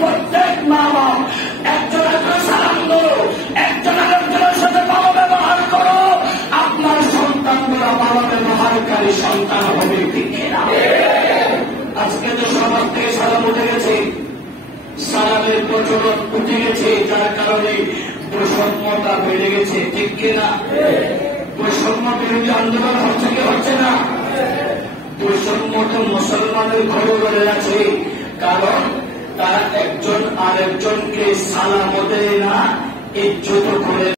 প্রত্যেক মা বাপ একজন সালাম দো, একজন আরেকজনের সাথে ভালো ব্যবহার করো, আপনার সন্তানগুলো ভালো ব্যবহারকারী সন্তান হবে। ঠিক না? আজকে তো সমাজ থেকে সালাম উঠে গেছে, সালামের প্রচলন উঠে গেছে, যার কারণে বৈষম্যতা বেড়ে গেছে। ঠিক কিনা? বৈষম্য বিরোধী আন্দোলন হচ্ছে কি হচ্ছে না? বৈষম্য তো মুসলমানের ঘরে ঘরে আছে, কারণ তারা একজন আরেকজনকে সালাম দেয় না, ইজ্জত করে।